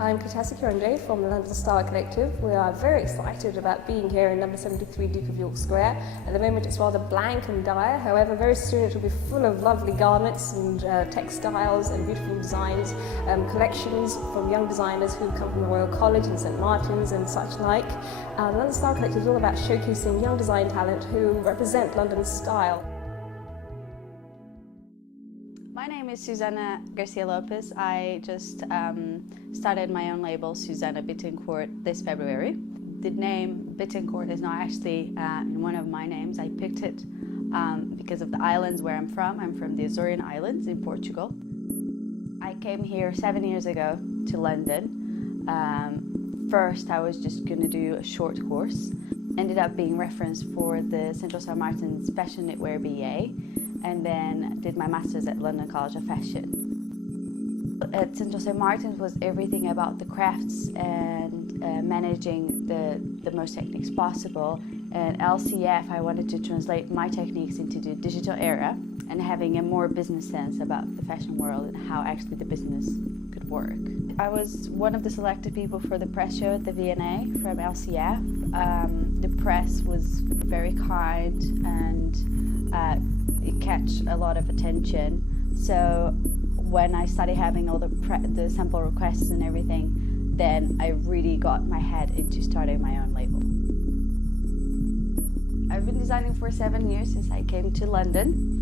I'm Katassi Kironde from the London Style Collective. We are very excited about being here in number 73 Duke of York Square. At the moment it's rather blank and dire, however very soon it will be full of lovely garments and textiles and beautiful designs, collections from young designers who come from the Royal College and St Martin's and such like. The London Style Collective is all about showcasing young design talent who represent London style. My name is Susana Garcia Lopez. I just started my own label, Susana Bittencourt, this February. The name Bittencourt is not actually one of my names. I picked it because of the islands where I'm from. I'm from the Azorian Islands in Portugal. I came here 7 years ago to London. First, I was just going to do a short course. Ended up being referenced for the Central St Martin's Fashion Knitwear BA. And then did my master's at London College of Fashion. At Central St Martin's was everything about the crafts and managing the most techniques possible. And LCF, I wanted to translate my techniques into the digital era and having a more business sense about the fashion world and how actually the business could work. I was one of the selected people for the press show at the V&A from LCF. The press was very kind and it catch a lot of attention. So when I started having all the sample requests and everything, then I really got my head into starting my own label. I've been designing for 7 years since I came to London.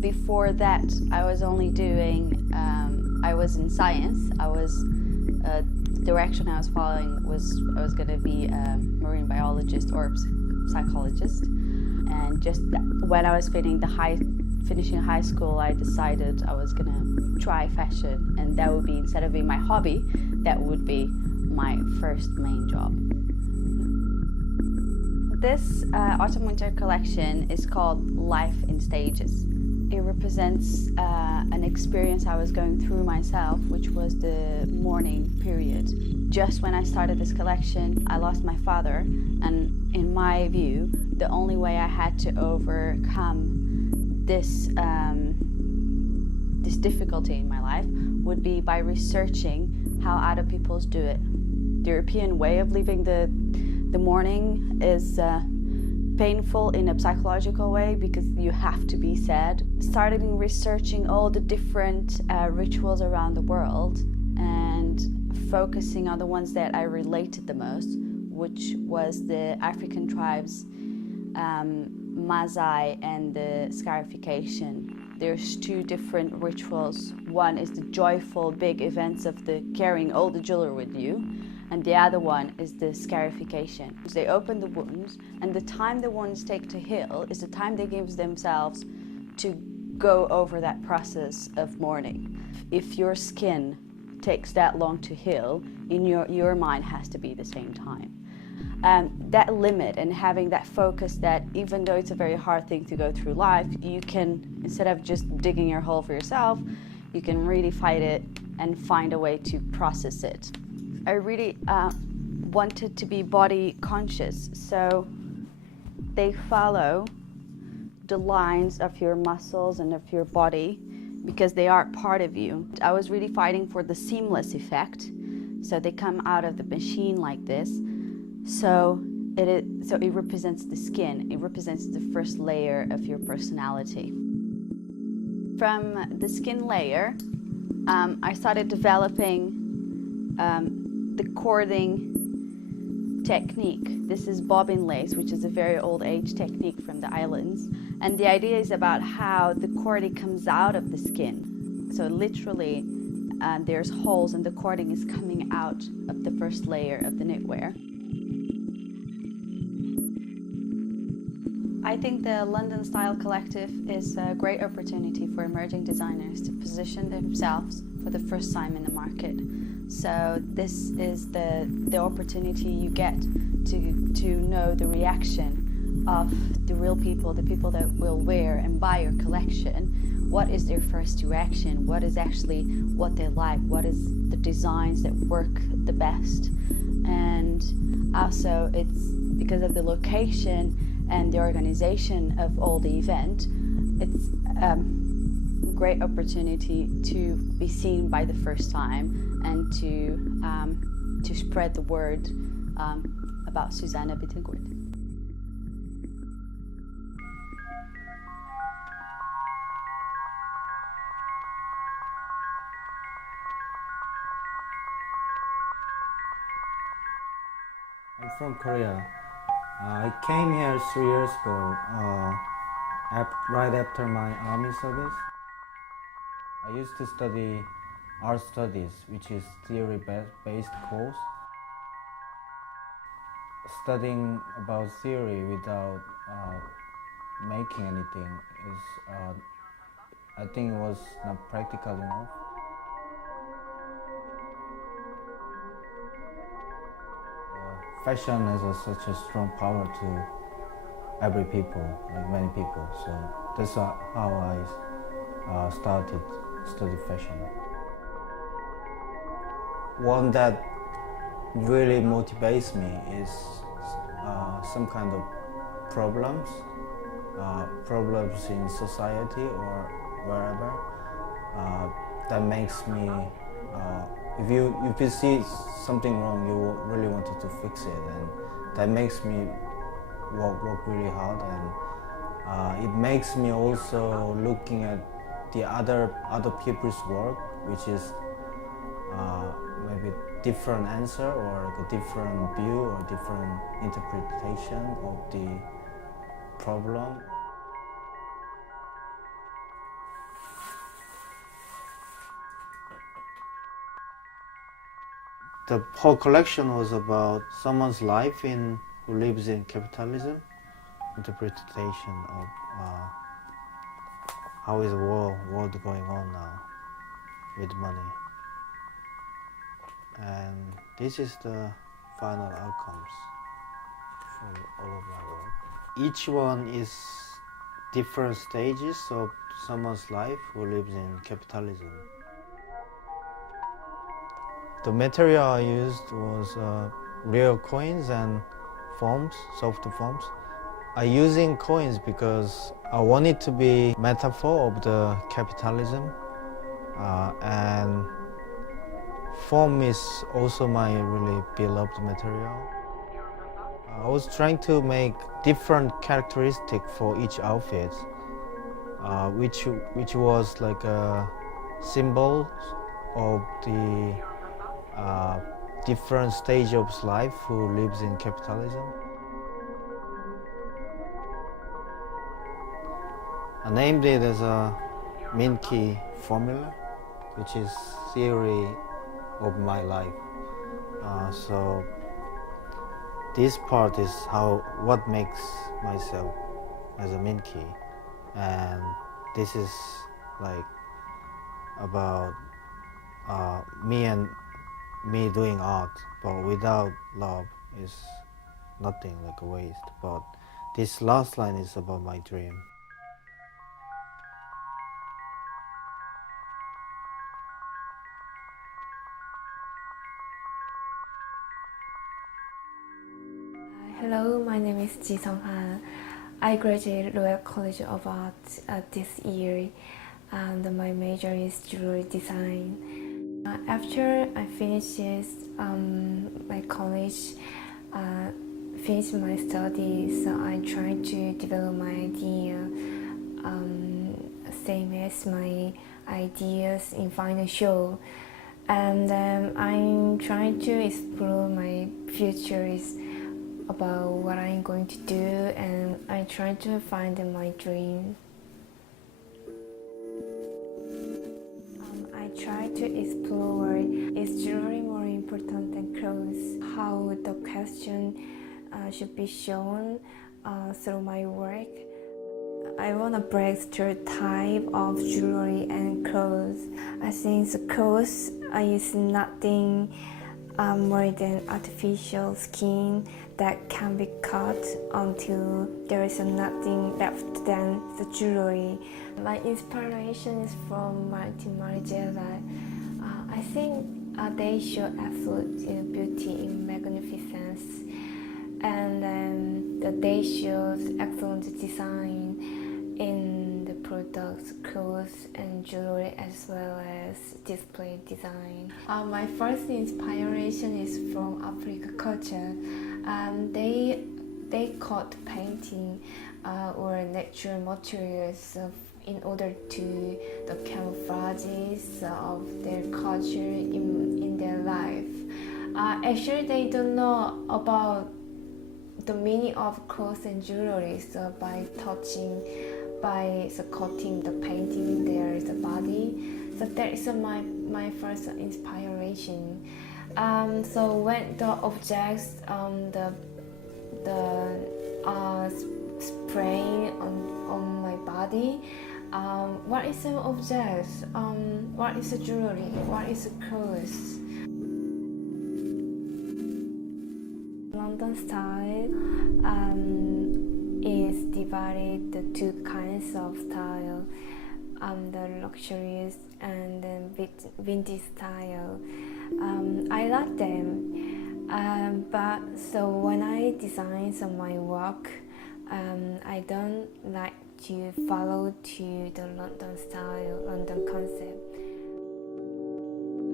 Before that, I was only doing, I was in science. The direction I was following was I was going to be a marine biologist or psychologist. And just when I was finishing high school, I decided I was going to try fashion, and that would be, instead of being my hobby, that would be my first main job. This autumn-winter collection is called Life in Stages. It represents an experience I was going through myself, which was the mourning period. Just when I started this collection, I lost my father, and in my view, the only way I had to overcome this difficulty in my life would be by researching how other peoples do it. The European way of living the mourning is painful in a psychological way because you have to be sad. Started researching all the different rituals around the world and focusing on the ones that I related the most, which was the African tribes, Maasai and the scarification. There's two different rituals. One is the joyful big events of the carrying all the jewelry with you, and the other one is the scarification. They open the wounds, and the time the wounds take to heal is the time they give themselves to go over that process of mourning. If your skin takes that long to heal, in your mind has to be the same time. That limit and having that focus that even though it's a very hard thing to go through life, you can, instead of just digging your hole for yourself, you can really fight it and find a way to process it. I really wanted to be body conscious, so they follow the lines of your muscles and of your body because they are part of you. I was really fighting for the seamless effect, so they come out of the machine like this. So it represents the skin. It represents the first layer of your personality. From the skin layer, I started developing the cording technique. This is bobbin lace, which is a very old age technique from the islands. And the idea is about how the cording comes out of the skin. So literally, there's holes and the cording is coming out of the first layer of the knitwear. I think the London Style Collective is a great opportunity for emerging designers to position themselves for the first time in the market. So this is the opportunity you get to know the reaction of the real people, the people that will wear and buy your collection. What is their first reaction? What is actually what they like? What is the designs that work the best? And also it's because of the location and the organization of all the event, it's great opportunity to be seen by the first time and to spread the word about Susanna Bittencourt. I'm from Korea. I came here 3 years ago, right after my army service. I used to study art studies, which is theory-based course. Studying about theory without making anything is, I think it was not practical enough. Fashion has such a strong power to every people, like many people. So that's how I started study fashion. One that really motivates me is some kind of problems in society or wherever that makes me. If you see something wrong, you really wanted to fix it, and that makes me work really hard, and it makes me also looking at the other people's work, which is maybe different answer or like a different view or different interpretation of the problem. The whole collection was about someone's life who lives in capitalism, interpretation of how is the world going on now with money. And this is the final outcomes from all of my work. Each one is different stages of someone's life who lives in capitalism. The material I used was real coins and foams, soft foams. I'm using coins because I want it to be metaphor of the capitalism, and foam is also my really beloved material. I was trying to make different characteristics for each outfit, which was like a symbol of the different stage of life who lives in capitalism. I named it as a Minkey formula, which is theory of my life. So this part is what makes myself as a Minkey, and this is like about me doing art, but without love is nothing, like a waste. But this last line is about my dream. Hello, my name is Ji Sung-han. I graduated Royal College of Art this year, and my major is jewelry design. After I finished my college, finished my studies, I tried to develop my idea, same as my ideas in final show. And I'm trying to explore my futures about what I'm going to do, and I try to find my dream. I try to explore, is jewelry more important than clothes? How the question should be shown through my work. I want to break stereotype of jewelry and clothes. I think the clothes is nothing more than artificial skin that can be cut until there is nothing left than the jewelry. My inspiration is from Martin Margiela. I think they show effort in beauty in magnificence, and they shows excellent design in the products, clothes and jewelry, as well as display design. My first inspiration is from African culture. They caught painting or natural materials in order to the camouflages of their culture in their life. Actually, they don't know about the meaning of clothes and jewelry, so by coating the painting in their body. So that is my first inspiration. So when the objects, spraying on my body, what is an object? What is a jewelry? What is a clothes? London style is divided the two kinds of style, the luxurious and the vintage style. I like them, but so when I design my work, I don't like to follow to the London style, London concept.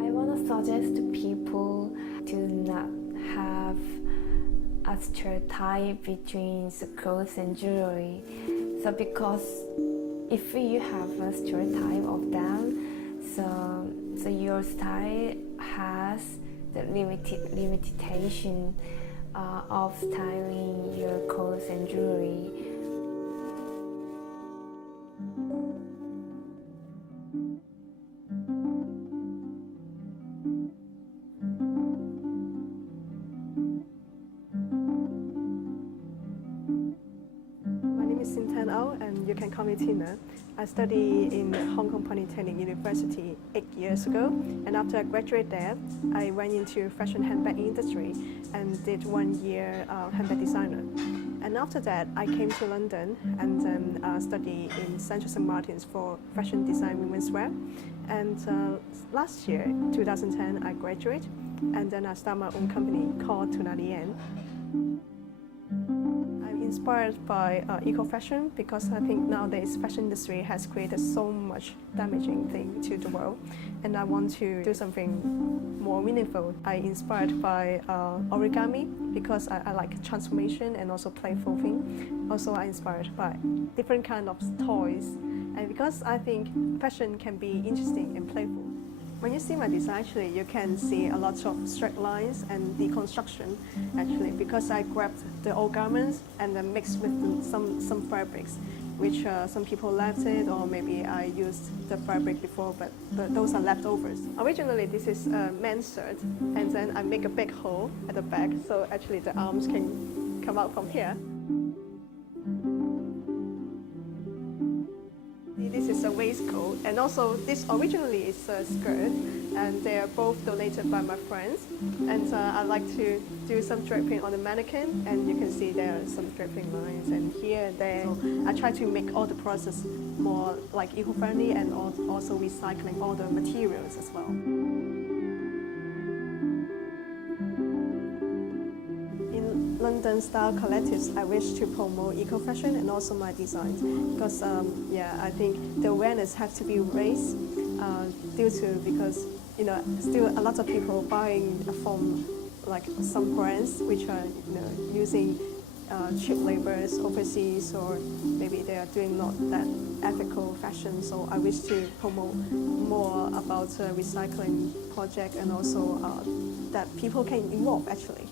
I want to suggest to people to not have a stereotype between the clothes and jewelry. So because if you have a stereotype of them, so your style has the limitation of styling your clothes and jewelry. And you can call me Tina. I studied in Hong Kong Polytechnic University 8 years ago, and after I graduated there, I went into fashion handbag industry and did 1 year handbag designer. And after that, I came to London and then studied in Central St. Martin's for fashion design women's wear. And last year, 2010, I graduated, and then I started my own company called Tunalian. Inspired by eco-fashion because I think nowadays fashion industry has created so much damaging thing to the world, and I want to do something more meaningful. I inspired by origami because I like transformation and also playful thing. Also I inspired by different kind of toys, and because I think fashion can be interesting and playful. When you see my design, actually, you can see a lot of straight lines and deconstruction, actually, because I grabbed the old garments and then mixed with some fabrics, which some people left it, or maybe I used the fabric before, but those are leftovers. Originally, this is a men's shirt, and then I make a big hole at the back, so actually the arms can come out from here. This is a waistcoat, and also this originally is a skirt, and they are both donated by my friends. And I like to do some draping on the mannequin, and you can see there are some draping lines, and here and there. So I try to make all the process more like eco-friendly, and also recycling all the materials as well. London Style Collectives, I wish to promote eco-fashion and also my designs because I think the awareness has to be raised because still a lot of people buying from like some brands which are using cheap labors overseas, or maybe they are doing not that ethical fashion. So I wish to promote more about recycling project, and also that people can involve actually.